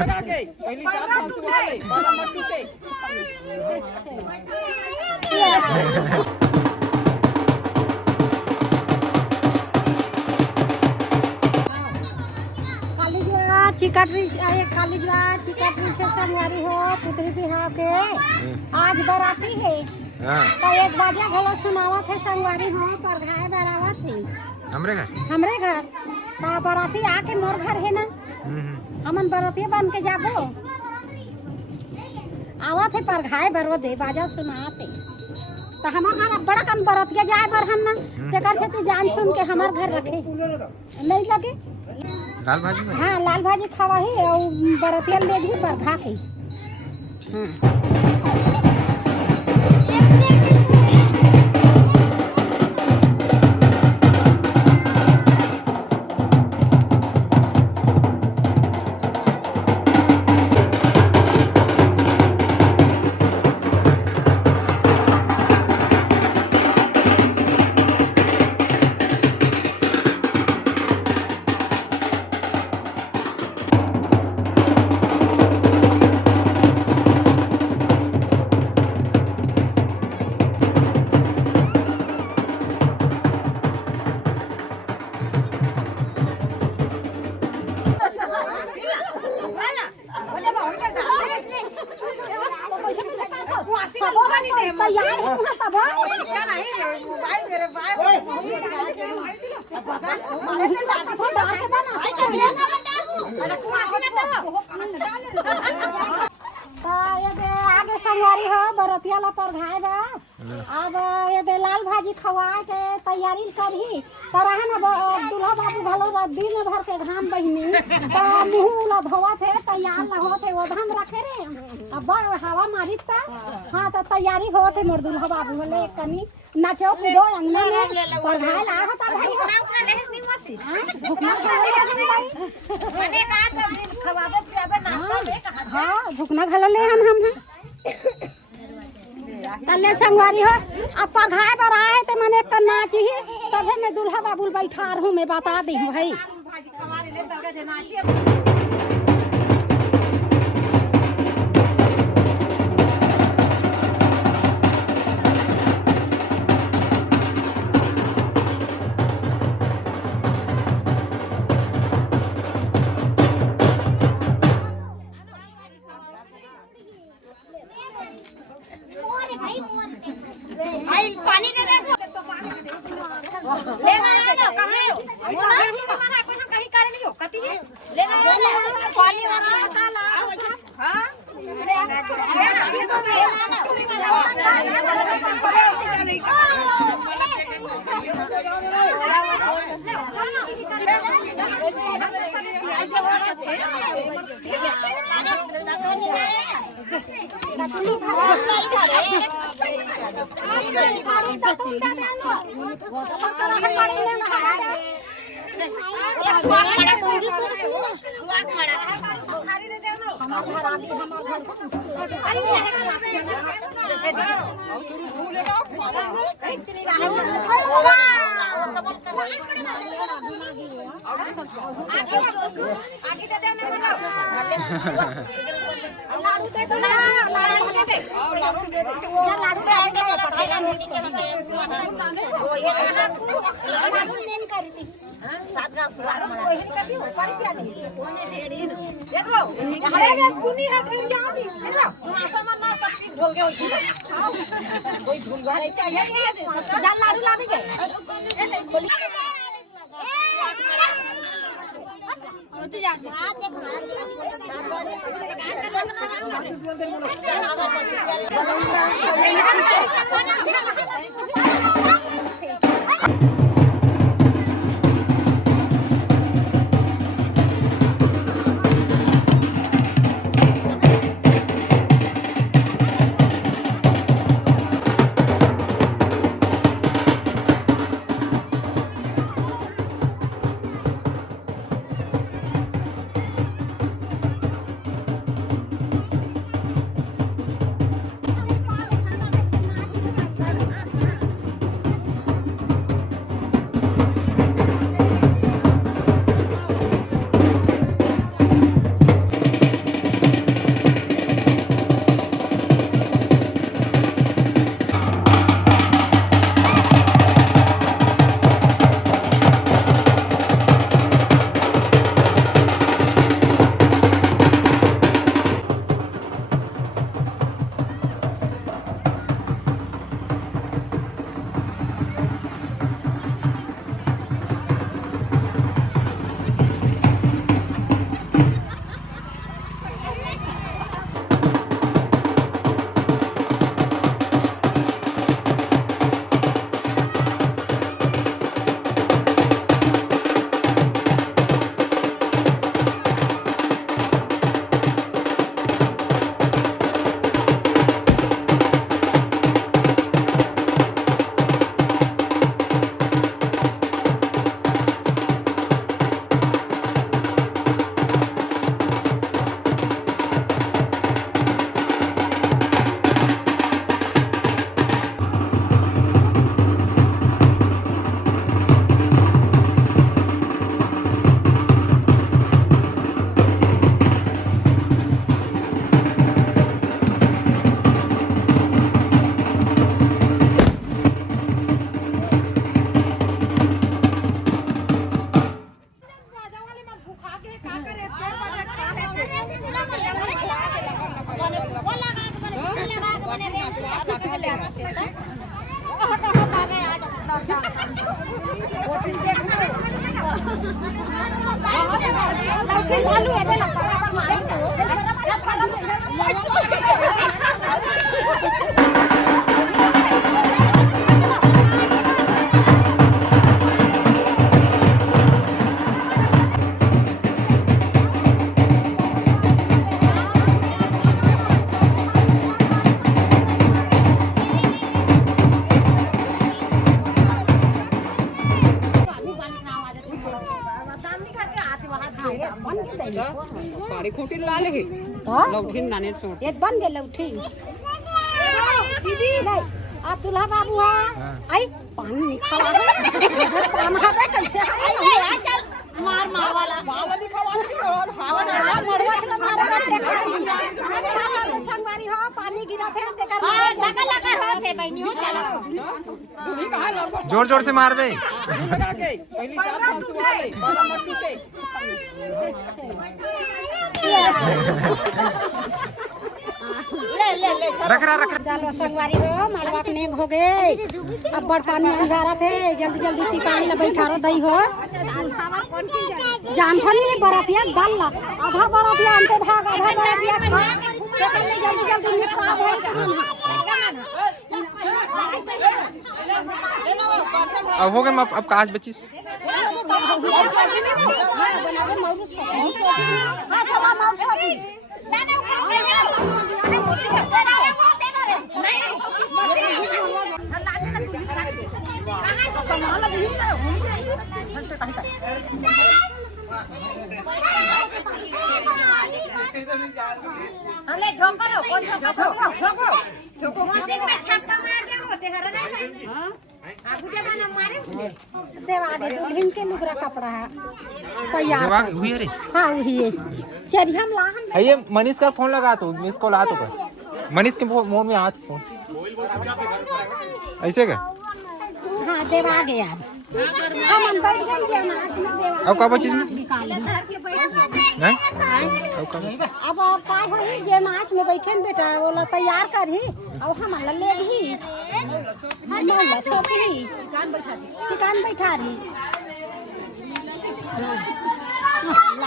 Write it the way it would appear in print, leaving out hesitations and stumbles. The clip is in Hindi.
लगा के पहली साफ साफ सुबह ले बाला मट्टी के चिकटरी से संगवारी हो पुत्री बिहाव के आज बराती है। तो एक बाजा घलो सुनावत है संगवारी हो पर घाय बरावत थी हमरे घर तो बराती आके मोर घर है ना हमन बराती बन के जाबो आवत है पर घाय बरो दे बाजा सुनाते तो हमार घर बड़ा कम बरातिया जाए बर हम ना तेकर से जान सुन के हमार घर रखे नहीं लगे लाल भाजी हाँ लाल भाजी खावा ही और बरतिया ले भी पर खा के हाँ आगे संगवारी हो बरतिया ला पर घाय बा अब ये दे लाल भाजी खवा के तैयारी करही तरह ना दूल्हा बाबू भलो दिन भर के घाम बहिनी तो मुंह ला धोवत है तैयार ना होत है ओधम रखे रे अब बड़ हवा मारी ता हां तो तैयारी होत है मोर दूल्हा बाबू ले कनी नाचो कूदो अंगना में पर घाय ला होता भाई उठा ले नी मत भूखना खा ले मने का खवाबे पियाबे नाश्ता ले हां भूखना खा ले हम तले संगवारी हो अब पघाए पर आए तो मने एक नाच ही तबे मैं दूल्हा बाबू बैठा हूँ मैं बता दी हूँ भाई पानी दे दे लेना है ना कहां हो मोना कोई कहीं कर लियो कति लेना है पानी वाला काला हां लाडू दे दो ना लाडू दे दे लाडू दे दे लाडू दे दे पटाला मीठी के मते वो ये लाडू नेम करी थी सात का सुवार वो ही कर दियो पानी पिया दे कोने ढेड़ी देखो हरे रे कुनी है फिर जाओ दी देखो सुनासा मन ना पत्ती ढोल के होती कोई ढूंढवा ऐसे आया जा लाडू ला भी गए बोली तू जा हां देख साड़ी खोटी ला ले तो लौठी नाने सूट ये बन गेल लौठी दीदी नहीं आप दूल्हा बाबू है आई पानी खवा पानी हवे कैसे है चल मार मार वाला वाला दिखावा के और हावा मड़वा से मारे संगवारी हो पानी गिरा थे तेकर लगा लगा होते बहनी हो चलो दूल्ही कहां लड़बो जोर जोर से मार दे लगा के पहली साथ सुवा ले बाला मत टूटे ले रख रहा चलो संगवारी हो मड़वा के नेग हो गए अब बड़ पानी अंधारा थे जल्दी जल्दी टिकाने ले बैठा रो दई हो जान फल नहीं बरातिया डाल ला आधा बरातिया अंते भाग आधा बरातिया खा तेकर ले जल्दी जल्दी निपटा हो अब हो गए अब काज बचिस हमले झोंका लो कौन झोंको मशीन में छक्का मार दे होते हर नहीं हां आगू जमाना मारे देवा आगे दुल्हन के लुगरा कपड़ा है तैयार हुई रे हां हुई है चल हम लाहन ये मनीष का फोन लगा तो मिस कॉल आ तो कर मनीष के फोन में हाथ फोन ऐसे का हां देवा गया हम बैठ गए ना अब का बचिस में नहीं अब का है जे नाच में बैठन बेटा बोला तैयार कर ही अब हम ले ही हम ला सोपी टिकान बैठा दी